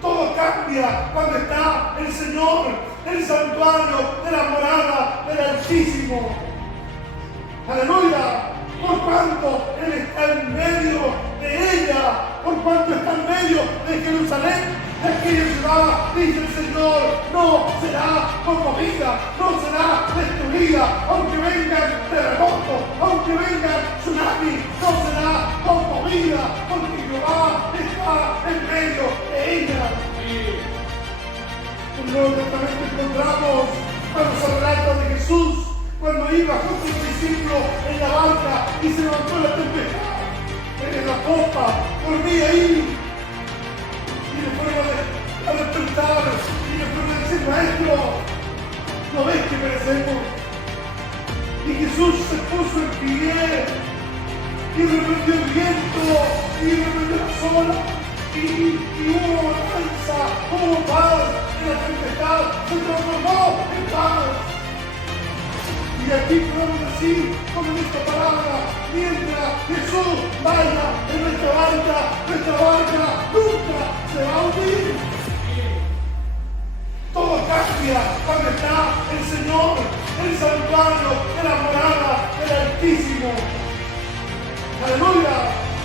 Todo cambia cuando está el Señor, el santuario de la morada del Altísimo. Aleluya. Por cuanto Él está en medio de ella, por cuanto está en medio de Jerusalén, de aquella ciudad, dice el Señor, no será conmovida, no será destruida, aunque vengan terremotos, aunque vengan tsunamis, no será conmovida, porque Jehová está en medio de ella. En el Nuevo Testamento encontramos cuando se relata de Jesús, cuando iba junto a los discípulos en la barca y se levantó la tempestad en la popa, dormía ahí. Y le fueron a despertar y le fueron a decir, maestro, ¿no ves que perecemos? Y Jesús se puso en pie y reprendió el viento y reprendió las olas y hubo bonanza, hubo paz en la tempestad, se transformó en paz. Y aquí podemos decir, con esta palabra, mientras Jesús vaya en nuestra barca nunca se va a hundir. Todo cambia cuando está el Señor, el santuario de la morada del Altísimo. Aleluya.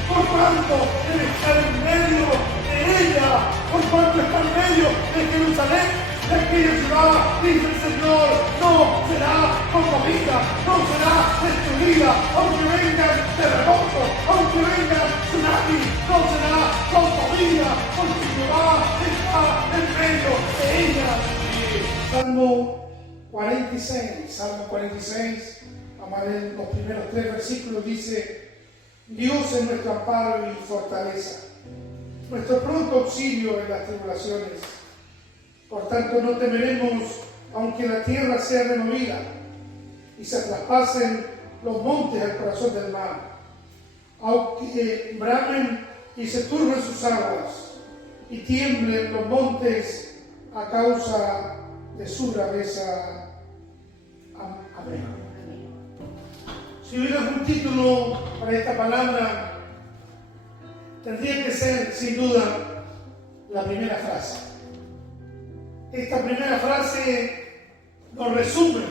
Por cuanto Él está en medio de ella, por cuanto está en medio de Jerusalén, de aquella ciudad, dice el Señor, no será conmovida, no será destruida, aunque vengan terremotos, aunque vengan tsunamis, no será conmovida, porque Jehová está en medio de ella. Salmo 46, vamos a leer los primeros 3 versículos, dice: Dios es nuestro amparo y fortaleza, nuestro pronto auxilio en las tribulaciones. Por tanto, no temeremos, aunque la tierra sea removida y se traspasen los montes al corazón del mar, aunque bramen y se turben sus aguas y tiemblen los montes a causa de su braveza. Amén. Si hubiera un título para esta palabra, tendría que ser, sin duda, la primera frase. Esta primera frase nos resume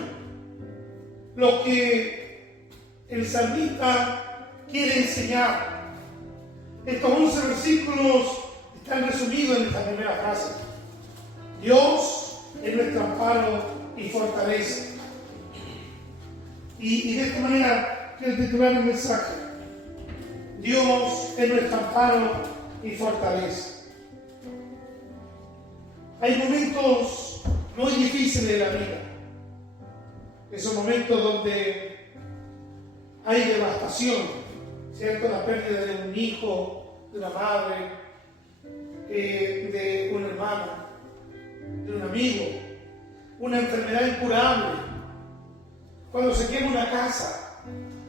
lo que el salmista quiere enseñar. Estos 11 versículos están resumidos en esta primera frase. Dios es nuestro amparo y fortaleza. Y de esta manera quiero titular el mensaje: Dios es nuestro amparo y fortaleza. Hay momentos muy difíciles de la vida. Esos momentos donde hay devastación, ¿cierto? La pérdida de un hijo, de una madre, de un hermano, de un amigo, una enfermedad incurable, cuando se quema una casa,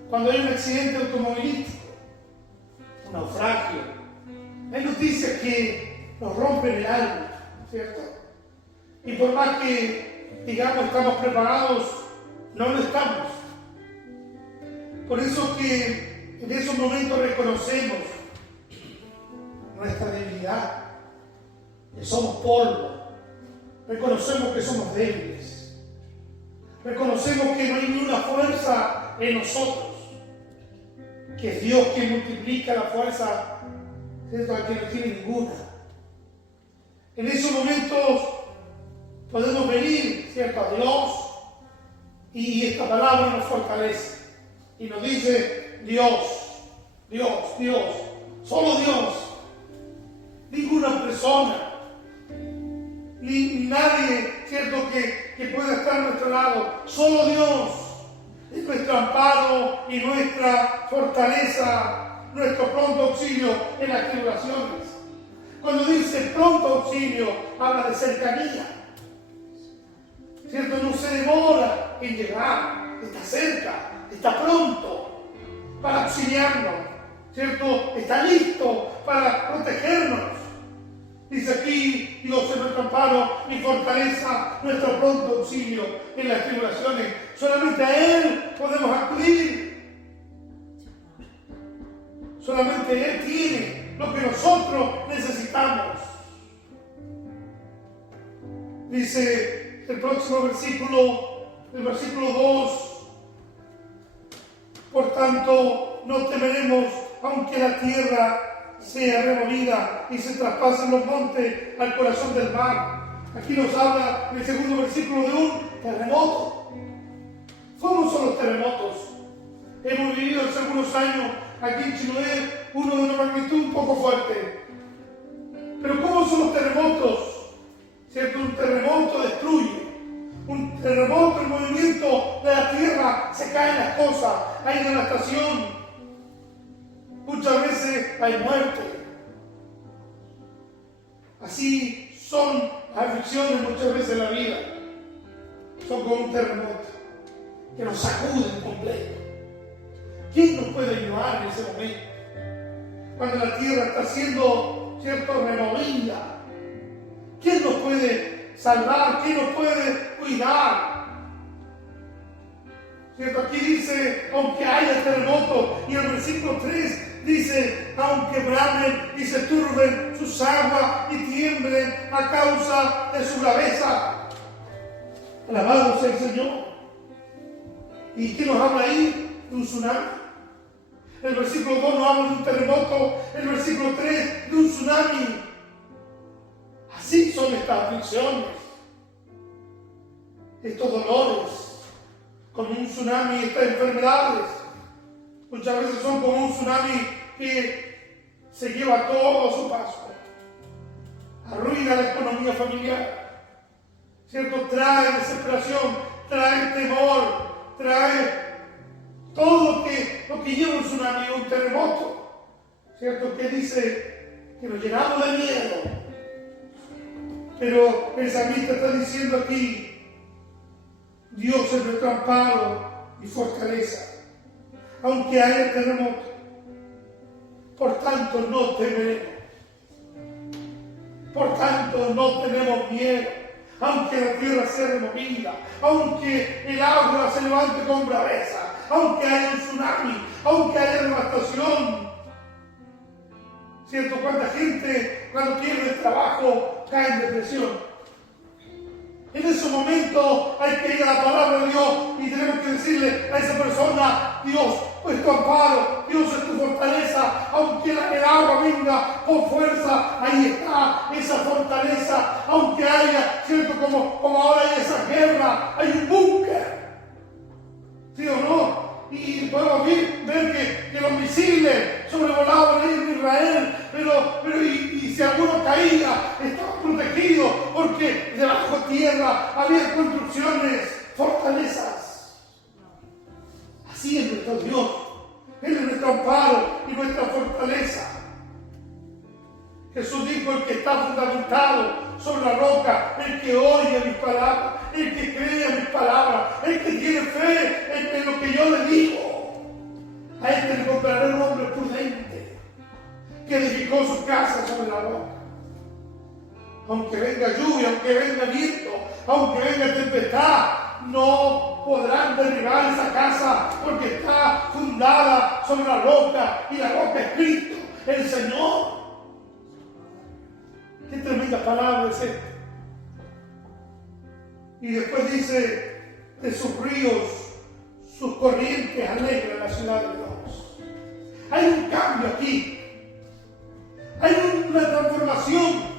cuando hay un accidente automovilístico, un naufragio. Hay noticias que nos rompen el alma, ¿cierto? Y por más que digamos estamos preparados, no lo estamos. Por eso que en esos momentos reconocemos nuestra debilidad, que somos polvo, reconocemos que somos débiles, reconocemos que no hay ni una fuerza en nosotros, que es Dios quien multiplica la fuerza, ¿cierto?, a quien no tiene ninguna. En esos momentos podemos venir, ¿cierto?, a Dios, y esta palabra nos fortalece y nos dice: Dios, Dios, Dios, solo Dios, ninguna persona, ni nadie, ¿cierto?, que pueda estar a nuestro lado. Solo Dios es nuestro amparo y nuestra fortaleza, nuestro pronto auxilio en las tribulaciones. Cuando dice pronto auxilio, habla de cercanía, ¿cierto? No se demora en llegar, está cerca, está pronto para auxiliarnos, ¿cierto? Está listo para protegernos. Dice aquí: Dios es nuestro amparo y fortaleza, nuestro pronto auxilio en las tribulaciones. Solamente a Él podemos acudir. Solamente Él tiene lo que nosotros necesitamos. Dice el próximo versículo, el versículo 2: por tanto, no temeremos, aunque la tierra sea removida y se traspasen los montes al corazón del mar. Aquí nos habla en el segundo versículo de un terremoto. ¿Cómo son los terremotos? Hemos vivido hace algunos años aquí en Chiloé uno de una magnitud un poco fuerte. Pero ¿cómo son los terremotos? ¿Cierto? Un terremoto destruye. Un terremoto, el movimiento de la tierra, se caen las cosas, hay devastación. Muchas veces hay muerte. Así son las aflicciones muchas veces en la vida. Son como un terremoto que nos sacude completo. ¿Quién nos puede ayudar en ese momento? Cuando la tierra está siendo, ¿cierto?, removida. ¿Quién nos puede salvar? ¿Quién nos puede cuidar? ¿Cierto? Aquí dice, aunque haya terremoto, y el versículo 3 dice, aunque bramen y se turben sus aguas y tiemblen a causa de su braveza. Alabado sea el Señor. ¿Y qué nos habla ahí? De un tsunami. El versículo 2 nos habla de un terremoto, el versículo 3 de un tsunami. Así son estas aflicciones, estos dolores, como un tsunami, estas enfermedades. Muchas veces son como un tsunami que se lleva todo a su paso, arruina la economía familiar, ¿cierto? Trae desesperación, trae temor, trae todo lo que lleva un tsunami o un terremoto, ¿cierto? Que dice que nos llenamos de miedo. Pero el salmista está diciendo aquí, Dios es nuestro amparo y fortaleza, aunque haya terremoto. Por tanto, no temeremos. Por tanto, no tenemos miedo. Aunque la tierra sea removida, aunque el agua se levante con braveza, aunque haya un tsunami, aunque haya devastación. ¿Cierto? ¿Cuánta gente cuando pierde el trabajo cae en depresión? En ese momento hay que ir a la palabra de Dios y tenemos que decirle a esa persona, Dios es tu amparo, Dios es tu fortaleza, aunque el agua venga con fuerza, ahí está esa fortaleza, aunque haya, ¿cierto? Como ahora hay esa guerra, hay un búnker, ¿sí o no? Y podemos ver que los misiles sobrevolaban en Israel, pero si alguno caía, estaba protegido, porque debajo de tierra había construcciones, fortalezas. Así es nuestro Dios. Él es nuestro amparo y nuestra fortaleza. Jesús dijo, el que está fundamentado sobre la roca, el que oye mis palabras, el que cree mis palabras, el que tiene fe en lo que yo le digo, a este le encontraré un hombre prudente que edificó su casa sobre la roca. Aunque venga lluvia, aunque venga viento, aunque venga tempestad, no podrán derribar esa casa porque está fundada sobre la roca, y la roca es Cristo, el Señor. Qué tremenda palabra es esta. Y después dice, de sus ríos, sus corrientes alegran la ciudad de Dios. Hay un cambio aquí. Hay una transformación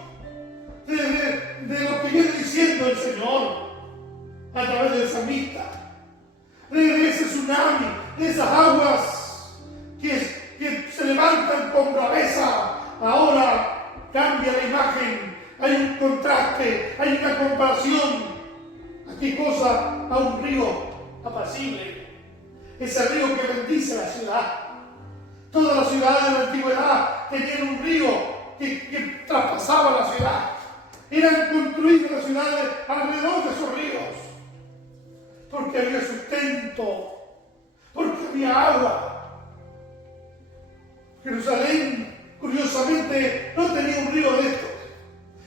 de lo que viene diciendo el Señor a través del salmista. De ese tsunami, de esas aguas que se levantan con braveza. Ahora cambia la imagen, hay un contraste, hay una comparación. ¿Qué cosa? A un río apacible. Ese río que bendice la ciudad. Todas las ciudades de la antigüedad tenían un río que traspasaba la ciudad. Eran construidas las ciudades alrededor de esos ríos. Porque había sustento, porque había agua. Jerusalén, curiosamente, no tenía un río de estos,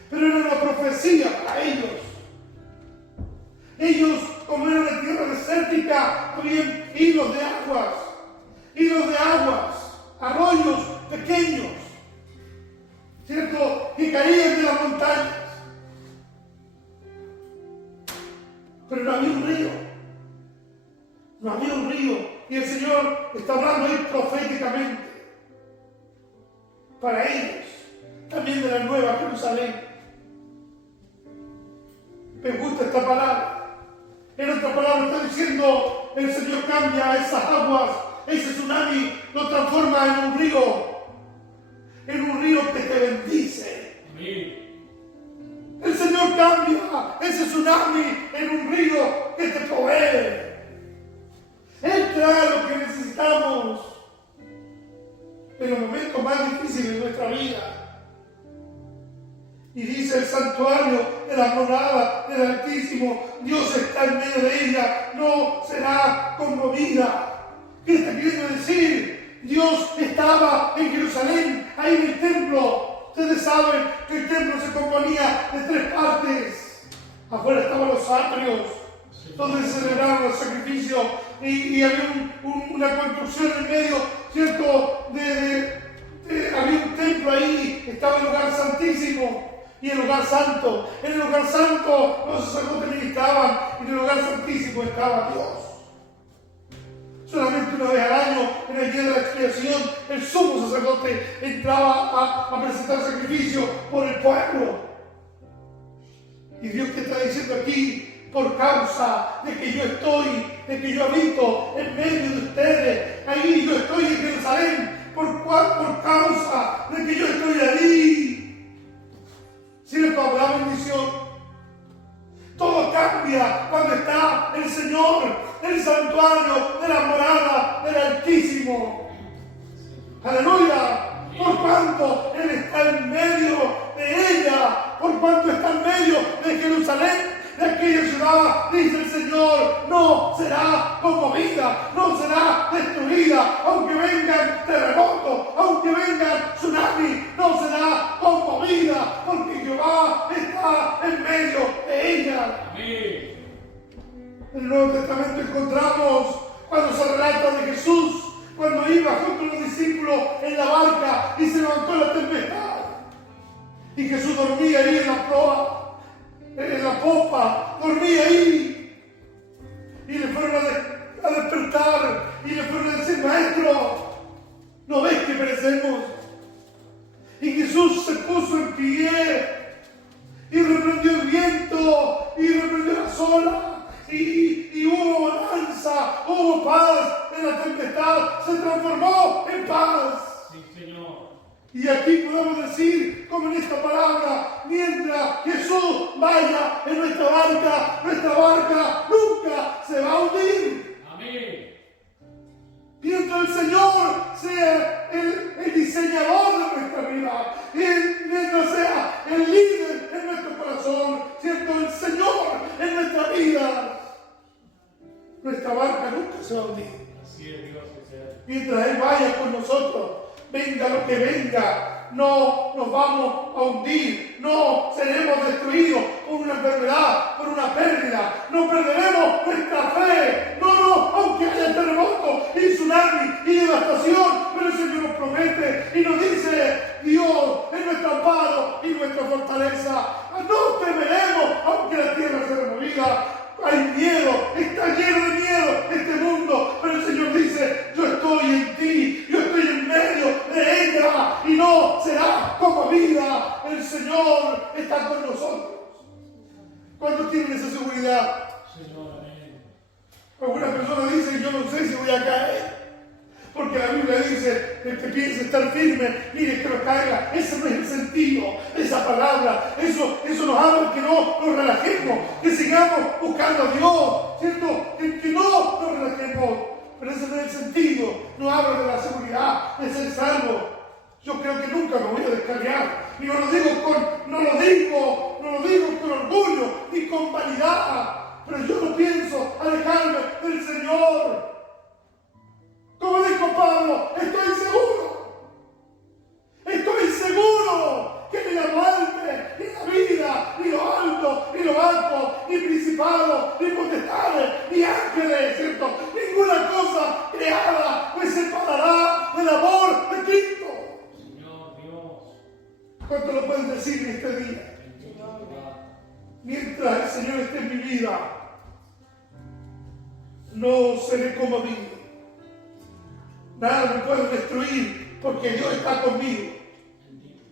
pero era una profecía para ellos. Ellos, como era una tierra desértica, habían hilos de aguas, arroyos está hablando ahí proféticamente para ellos, también de la Nueva Jerusalén. Me gusta esta palabra. En otra palabra está diciendo, el Señor cambia esas aguas, ese tsunami lo transforma en un río que te bendice. Amén. El Señor cambia ese tsunami en un río que te provee. Él trae lo que necesitamos en los momentos más difíciles de nuestra vida. Y dice el santuario de la morada del Altísimo, Dios está en medio de ella, no será conmovida. ¿Qué está queriendo decir? Dios estaba en Jerusalén, ahí en el templo. Ustedes saben que el templo se componía de 3 partes. Afuera estaban los atrios, donde se celebraban los sacrificios, y había una construcción en medio, ¿cierto? Había un templo ahí, estaba el lugar santísimo y el lugar santo. En el lugar santo los sacerdotes ministraban, y en el lugar santísimo estaba Dios. Solamente una vez al año, en el día de la expiación, el sumo sacerdote entraba a presentar sacrificio por el pueblo. Y Dios que está diciendo aquí, por causa de que yo habito en medio de ustedes, ahí yo estoy en Jerusalén, por causa de que yo estoy allí. ¿Cierto? Habrá bendición. Todo cambia cuando está el Señor, el santuario de la morada del Altísimo. Aleluya. Por cuanto Él está en medio de ella, por cuanto está en medio de Jerusalén, de aquella ciudad, dice el Señor, no será conmovida, no será destruida, aunque vengan terremotos, aunque vengan tsunamis, no será conmovida, porque Jehová está en medio de ella. Amén. En el Nuevo Testamento encontramos cuando se relata de Jesús, cuando iba junto a los discípulos en la barca y se levantó la tempestad. Y Jesús dormía ahí en la proa, en la popa, dormía ahí. Y le fueron a despertar y le fueron a decir, Maestro, ¿no ves que perecemos? Y Jesús se puso en pie y reprendió el viento y reprendió las olas. Y hubo bonanza, hubo paz en la tempestad, se transformó en paz. Sí, Señor. Y aquí podemos decir, como en esta palabra, mientras Jesús vaya en nuestra barca nunca se va a hundir. Amén. Mientras el Señor sea el diseñador de nuestra vida, y mientras sea el líder en nuestro corazón, ¿cierto? El Señor en nuestra vida, nuestra barca nunca se va a hundir. Así es, Dios que sea. Mientras Él vaya con nosotros, venga lo que venga, no nos vamos a hundir, no seremos destruidos por una enfermedad, por una pérdida, no perderemos nuestra fe, no, aunque haya terremotos y tsunami y devastación, pero el Señor nos promete y nos dice, Dios es nuestro amparo y nuestra fortaleza, no temeremos aunque la tierra sea removida. Hay miedo, está lleno de miedo este mundo, pero el Señor dice, yo estoy en ti, yo estoy en medio de ella y no será conmovida. El Señor está con nosotros. ¿Cuántos tienen esa seguridad? Señor, amén. Algunas personas dicen, yo no sé si voy a caer. Porque la Biblia dice, el que piensa estar firme, mire que no caiga. Ese no es el sentido de esa palabra. Eso nos habla que no nos relajemos, que sigamos buscando a Dios, ¿cierto? Que no nos relajemos. Pero ese no es el sentido. No habla de la seguridad, de ser salvo. Yo creo que nunca me voy a descarriar. Y no lo digo con orgullo ni con vanidad. Pero yo no pienso alejarme del Señor. Como dijo Pablo, estoy seguro que ni la muerte, ni la vida, ni lo alto, ni lo bajo, ni principados, ni potestades, ni ángeles, ¿cierto? Ninguna cosa creada me separará del amor de Cristo. Señor Dios. ¿Cuánto lo pueden decir en este día? Señor. Mientras el Señor esté en mi vida, no seré conmovido. Nada me puede destruir porque Dios está conmigo.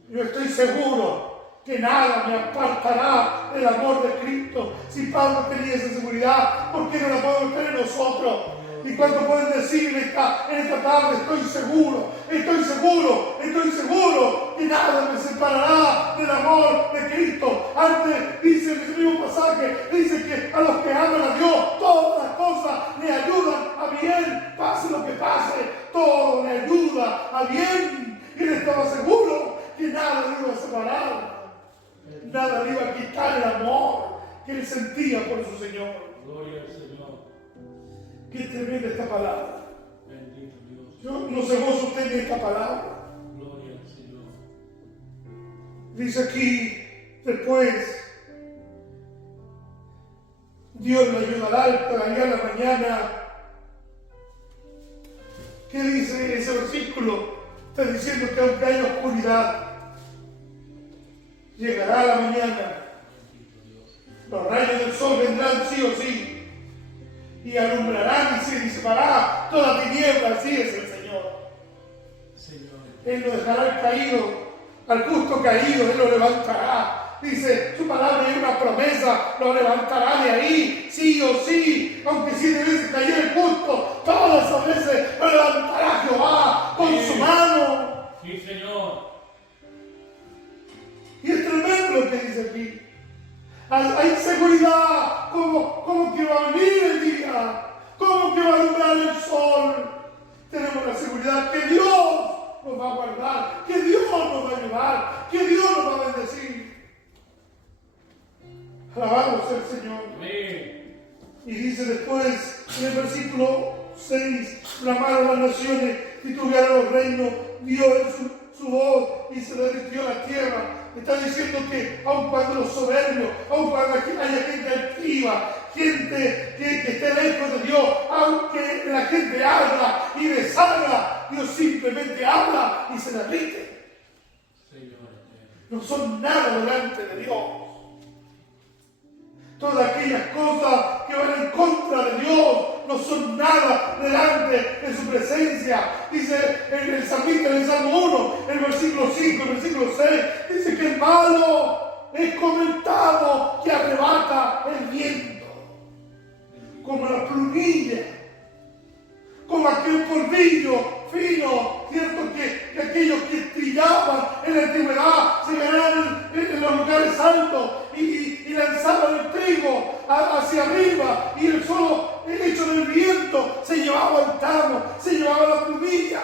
Yo estoy seguro que nada me apartará del amor de Cristo. Si Pablo tenía esa seguridad, ¿por qué no la podemos tener nosotros? ¿Y cuánto pueden decir en esta tarde? Estoy seguro que nada me separará del amor de Cristo. Antes dice en el mismo pasaje, dice que a los que aman a Dios, todas las cosas le ayudan a bien. Pase lo que pase, todo le ayuda a bien. Y él estaba seguro que nada le iba a separar. Nada le iba a quitar el amor que él sentía por su Señor. Gloria al Señor. Qué tremenda esta palabra. Bendito Dios. Yo no se goza usted de esta palabra. Gloria al Señor. Dice aquí, después, Dios lo ayudará todavía a la mañana. ¿Qué dice ese versículo? Está diciendo que aunque haya oscuridad, llegará la mañana. Los rayos del sol vendrán sí o sí y alumbrarán y se disipará toda tiniebla. Así es el Señor. Él lo dejará caído, al justo caído, Él lo levantará. Dice, su palabra es una promesa, lo levantará de ahí, sí o sí. Aunque 7 veces cayera el justo, todas esas veces lo levantará Jehová con su mano. Sí, Señor. Y es tremendo lo que dice aquí. Hay seguridad, como que va a venir el día, como que va a alumbrar el sol. Tenemos la seguridad que Dios nos va a guardar, que Dios nos va a ayudar, que Dios nos va a bendecir. Alabado sea el Señor. Amén. Y dice después en el versículo 6, clamaron las naciones, titubearon los reinos, dio él su voz y se derritió la tierra. Está diciendo que aun cuando los soberbios, aun cuando haya gente altiva, gente que esté lejos de Dios, aunque la gente habla y deshaga, Dios simplemente habla y se derrite. No son nada delante de Dios. Todas aquellas cosas que van en contra de Dios no son nada delante de su presencia. Dice en el salmista, en el Salmo 1, el versículo 5, el versículo 6, dice que el malo es como el tamo que arrebata el viento, como la plumilla, como aquel polvillo fino, cierto que aquellos que trillaban en la antigüedad se ganaban en los lugares altos y lanzaban el trigo hacia arriba, y el solo hecho del viento se llevaba el tamo, se llevaba la plumilla.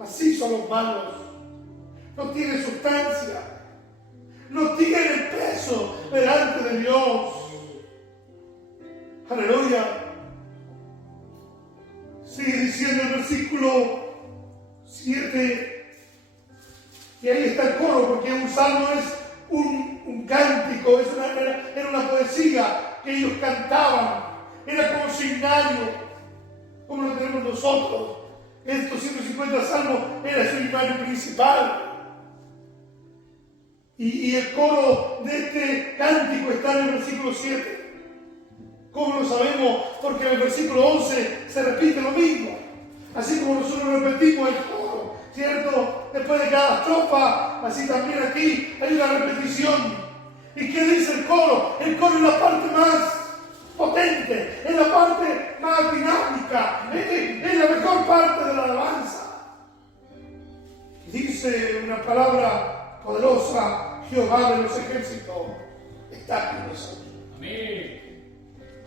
Así son los malos. No tienen sustancia, no tienen peso delante de Dios. Aleluya. Sigue diciendo el versículo 7, y ahí está el coro, porque un salmo es un cántico, era una poesía que ellos cantaban, era como signario, como lo tenemos nosotros. Estos 150 salmos era su signario principal. Y el coro de este cántico está en el versículo 7. ¿Cómo lo sabemos? Porque en el versículo 11 se repite lo mismo. Así como nosotros repetimos el coro, ¿cierto? Después de cada estrofa, así también aquí hay una repetición. ¿Y qué dice el coro? El coro es la parte más potente, es la parte más dinámica, es la mejor parte de la alabanza. Dice una palabra poderosa: Jehová de los ejércitos está con nosotros. Amén.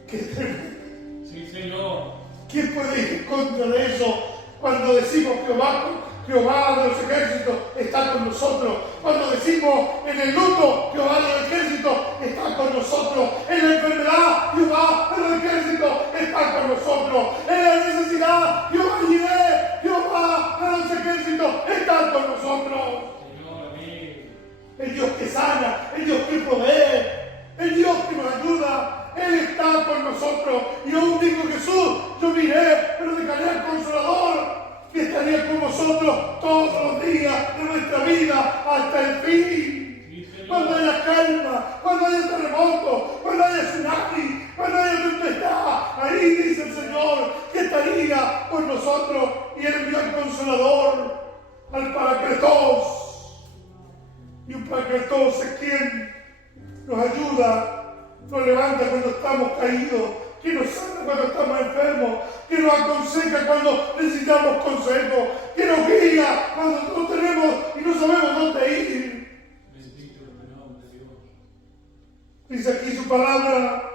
¡Qué tremendo! Sí, Señor. ¿Quién puede ir en contra de eso cuando decimos Jehová de los ejércitos está con nosotros? Cuando decimos en el luto, Jehová de los ejércitos está con nosotros. En la enfermedad, Jehová de los ejércitos está con nosotros. En la necesidad, Jehová de los ejércitos está con nosotros. Señor, amén. El Dios que sana, el Dios que provee, el Dios que nos ayuda. Él está con nosotros. Y aún dijo Jesús: yo miré, pero dejaré al Consolador, que estaría con vosotros todos los días de nuestra vida hasta el fin. Sí, Cuando haya calma, cuando haya terremoto, cuando haya tsunami, cuando haya tempestad, ahí dice el Señor que estaría con nosotros y Él envió al Consolador, al Paracletos. Y un Paracletos es quien nos ayuda, nos levanta cuando estamos caídos, que nos sana cuando estamos enfermos, que nos aconseja cuando necesitamos consejo, que nos guía cuando no tenemos y no sabemos dónde ir. Bendito es tu nombre, Dios. Dice aquí su palabra,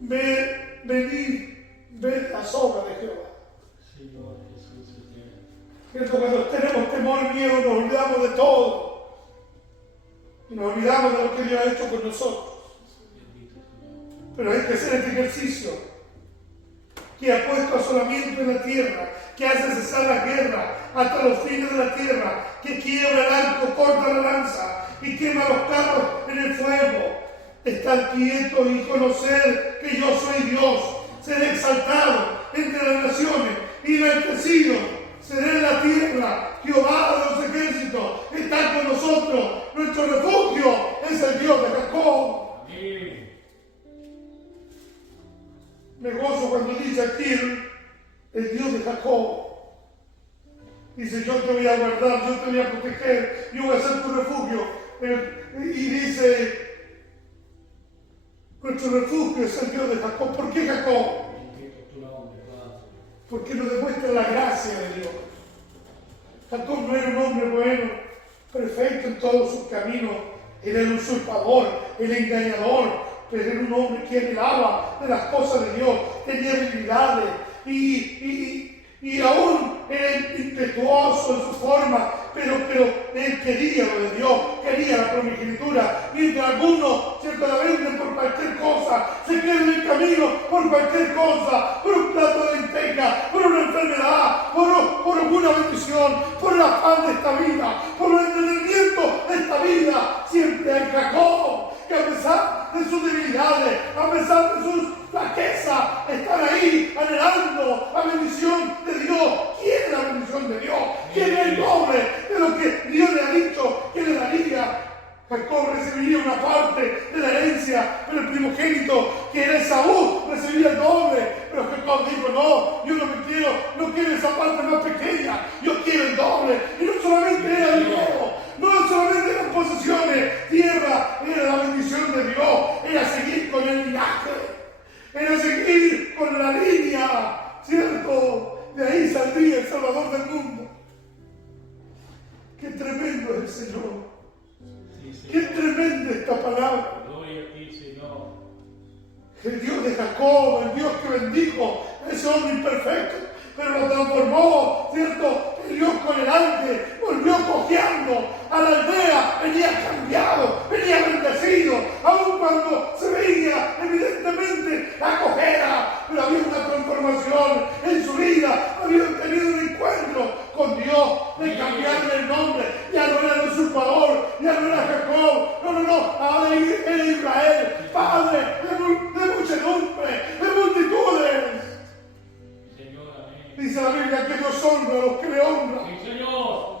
venid, ved las obras de Jehová. Señor Jesús, Señor. Cierto, cuando tenemos temor, miedo, nos olvidamos de todo. Y nos olvidamos de lo que Dios ha hecho con nosotros. Bendito es tu nombre. Pero hay que hacer este ejercicio, que ha puesto asolamiento en la tierra, que hace cesar la guerra hasta los fines de la tierra, que quiebra el arco, corta la lanza y quema los carros en el fuego. Estar quietos y conocer que yo soy Dios, seré exaltado entre las naciones y enaltecido seré en la tierra. Jehová de los ejércitos está con nosotros, nuestro refugio es el Dios de Jacob. Amén. Me gozo cuando dice aquí el Dios de Jacob. Dice, yo te voy a guardar, yo te voy a proteger, yo voy a ser tu refugio. Y dice, nuestro refugio es el Dios de Jacob. ¿Por qué Jacob? Bendito es tu nombre, Padre. Porque nos demuestra la gracia de Dios. Jacob no era un hombre bueno, perfecto en todos sus caminos. Él era un usurpador, el engañador, pero era un hombre que anhelaba de las cosas de Dios, tenía debilidades y aún era impetuoso en su forma, pero él quería lo de Dios, quería la primogenitura, mientras algunos cierto la venden por cualquier cosa, se quedan en el camino por cualquier cosa, por un plato de lenteja, por una enfermedad, por alguna bendición, por el afán de esta vida, por el entendimiento de esta vida. Siempre hay Jacob, que a pesar de sus debilidades, a pesar de sus flaquezas, están ahí anhelando la bendición de Dios. Quiere la bendición de Dios, quiere el doble de lo que Dios le ha dicho que le daría. Jacob recibiría una parte de la herencia, pero el primogénito, que era Esaú, recibiría el doble. Pero Jacob dijo, no, yo no quiero esa parte más pequeña, yo quiero el doble. Y no solamente era dinero, no solamente eran posesiones, tierra, era la bendición de Dios, era seguir con el linaje, era seguir con la línea, ¿cierto? De ahí saldría el Salvador del mundo. Qué tremendo es el Señor. Sí, Qué Señor. tremenda esta palabra. Gloria a ti, Señor. El Dios de Jacob, el Dios que bendijo a ese hombre imperfecto, pero lo transformó, ¿cierto? Dios con el ángel volvió cojeando a la aldea, venía cambiado, venía bendecido, aun cuando se veía evidentemente la cojera, pero había una transformación en su vida, había tenido un encuentro con Dios, de cambiarle el nombre, ya no era el usurpador, ya no era Jacob, no, ahora era Israel, padre de muchedumbre, de multitudes. Señor, amén. Dice la Biblia que Dios honra a los que le honran. Sí, Señor.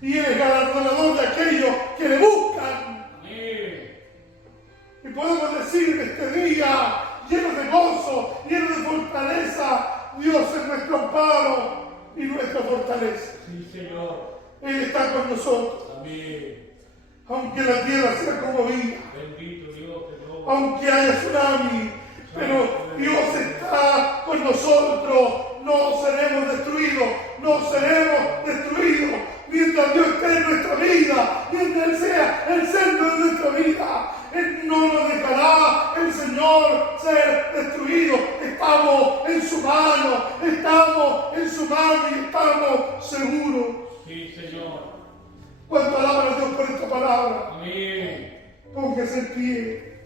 Y Él es galardonador de aquellos que le buscan. Amén. Y podemos decir en este día, lleno de gozo, lleno de fortaleza, Dios es nuestro amparo y nuestra fortaleza. Sí, Señor. Él está con nosotros. Amén. Aunque la tierra sea conmovida, Bendito Dios, Señor. aunque haya tsunami, pero Dios está con nosotros. No seremos destruidos, no seremos destruidos. Mientras Dios esté en nuestra vida, mientras Él sea el centro de nuestra vida, Él no nos dejará el Señor ser destruido. Estamos en su mano y estamos seguros. Sí, Señor. ¿Cuánto alaban a Dios por esta palabra? Amén. Póngase en pie.